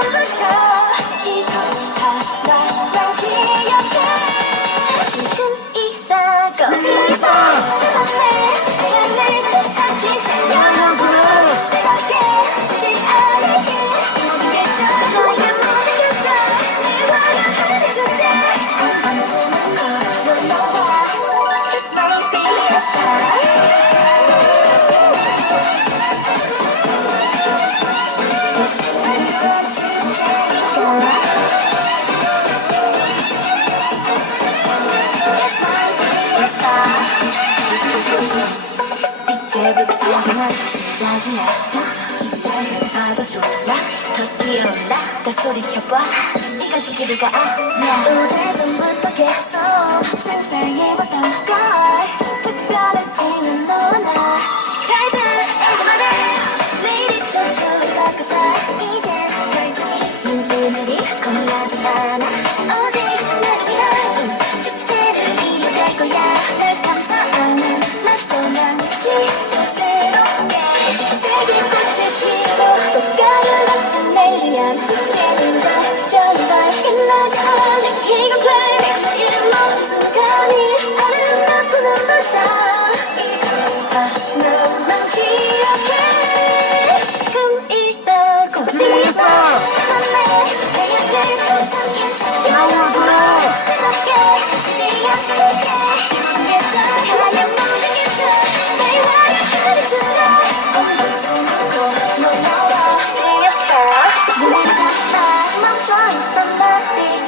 of the show. 나중에 다 기대해봐도 좋아 더 뛰어올라 다 소리쳐봐. 네가 신기를 가아 야. 우대전부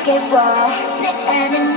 Get and the enemy.